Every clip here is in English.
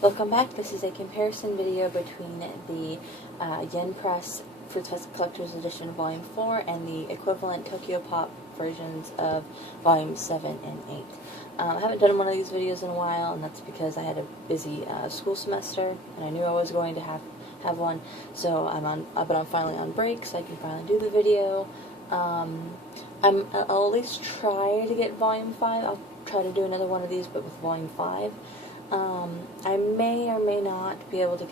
Welcome back. This is a comparison video between the Yen Press Fruits Basket Collector's Edition Volume 4 and the equivalent Tokyopop versions of Volumes 7 and 8. I haven't done one of these videos in a while, and that's because I had a busy school semester, and I knew I was going to have one, so but I'm finally on break, so I can finally do the video. I'll at least try to get Volume 5. I'll try to do another one of these, but with Volume 5. I may or may not be able to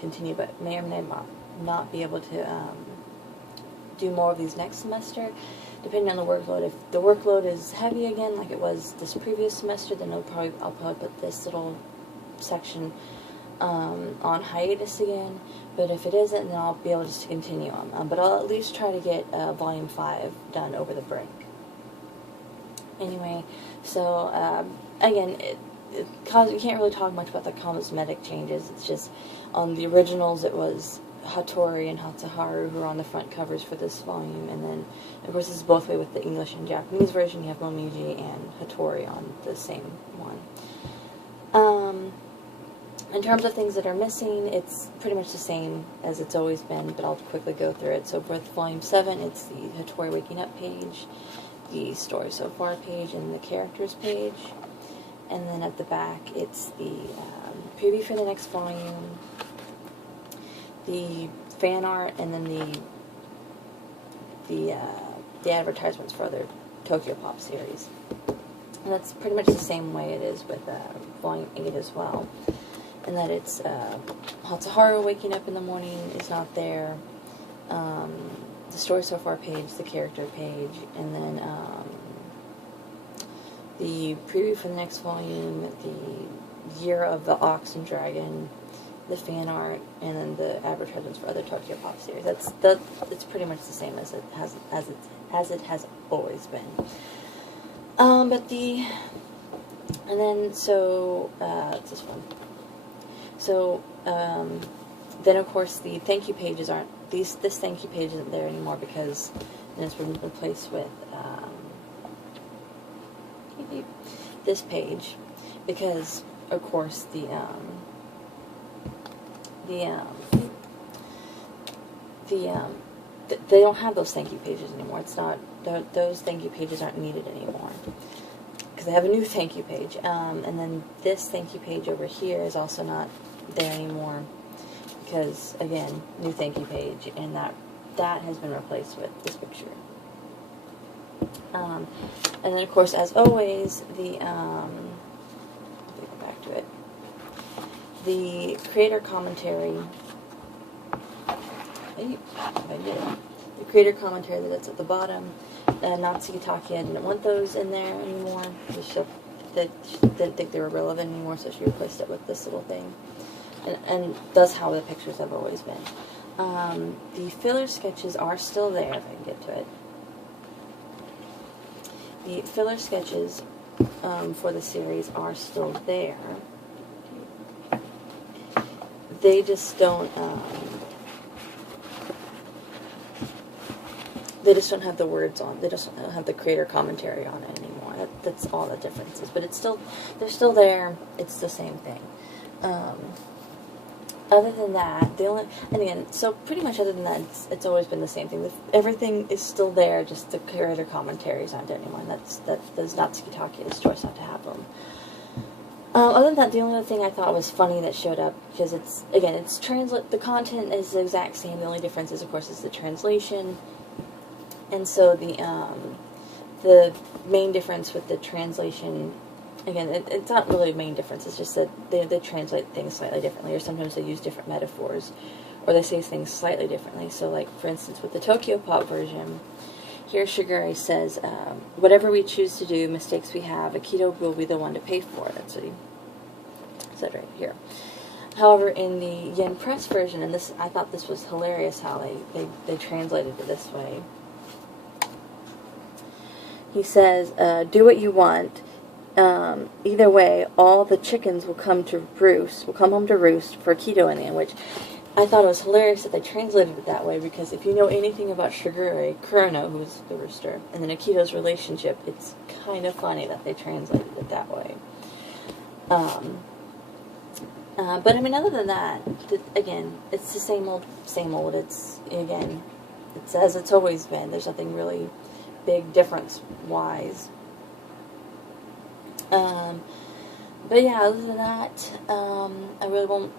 continue, but may or may not be able to do more of these next semester, depending on the workload. If the workload is heavy again, like it was this previous semester, then I'll probably put this little section on hiatus again. But if it isn't, then I'll be able just to continue on. But I'll at least try to get Volume 5 done over the break. Anyway, so again, you can't really talk much about the cosmetic changes. It's just on the originals it was Hattori and Hatsuharu who are on the front covers for this volume, and then of course this is both way with the English and Japanese version. You have Momiji and Hattori on the same one. In terms of things that are missing, it's pretty much the same as it's always been, but I'll quickly go through it. So with Volume 7, it's the Hattori Waking Up page, the Story So Far page, and the Characters page. And then at the back, it's the preview for the next volume, the fan art, and then the advertisements for other Tokyopop series. And that's pretty much the same way it is with Volume 8 as well. And that it's Hatsuharu waking up in the morning is not there. The Story So Far page, the character page, and then the preview for the next volume, the Year of the Ox and Dragon, the fan art, and then the advertisements for other Tokyopop series. It's pretty much the same as it has always been. It's this one. So then of course the thank you pages aren't this thank you page isn't there anymore because then it's been replaced with this page, because of course they don't have those thank you pages anymore. It's not those thank you pages aren't needed anymore because they have a new thank you page, and then this thank you page over here is also not there anymore because again, new thank you page, and that has been replaced with this picture. And then of course, as always, let me go back to it. The creator commentary. The creator commentary that's at the bottom. Natsuki I didn't want those in there anymore. She didn't think they were relevant anymore, so she replaced it with this little thing. And that's how the pictures have always been. The filler sketches are still there, if I can get to it. The filler sketches for the series are still there. They just don't. They just don't have the words on. They just don't have the creator commentary on it anymore. That's all the difference is. But they're still there. It's the same thing. Other than that, so pretty much other than that, it's always been the same thing. Everything is still there, just the creator commentaries aren't there anymore. Those Natsuki Take's choice not to have them. Other than that, the only other thing I thought was funny that showed up, because the content is the exact same. The only difference is, of course, is the translation. And so the main difference with the translation, again, it's not really a main difference. It's just that they translate things slightly differently, or sometimes they use different metaphors, or they say things slightly differently. So, like, for instance, with the Tokyopop version, here Shigure says, whatever we choose to do, mistakes we have, Akito will be the one to pay for it. That's what he said right here. However, in the Yen Press version, and I thought this was hilarious how they translated it this way. He says, do what you want. Either way, all the chickens will come home to roost for Akito in the end, which I thought it was hilarious that they translated it that way, because if you know anything about Shigure Kurano, who's the rooster, and then Akito's relationship, it's kind of funny that they translated it that way. But I mean, other than that, again, it's the same old, same old. It's, again, it's as it's always been. There's nothing really big difference-wise. But yeah, other than that, I really won't.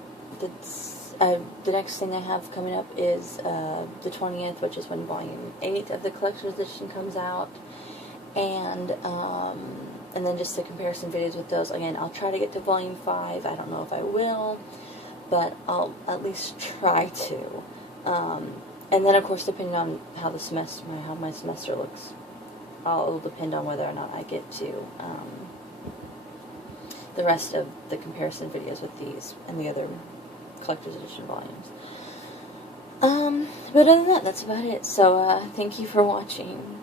The next thing I have coming up is the 20th, which is when Volume 8 of the Collector's Edition comes out, and then just the comparison videos with those. Again, I'll try to get to Volume 5. I don't know if I will, but I'll at least try to. And then, of course, depending on how my semester looks, it'll depend on whether or not I get to the rest of the comparison videos with these and the other Collector's Edition volumes. But other than that, that's about it. So, thank you for watching.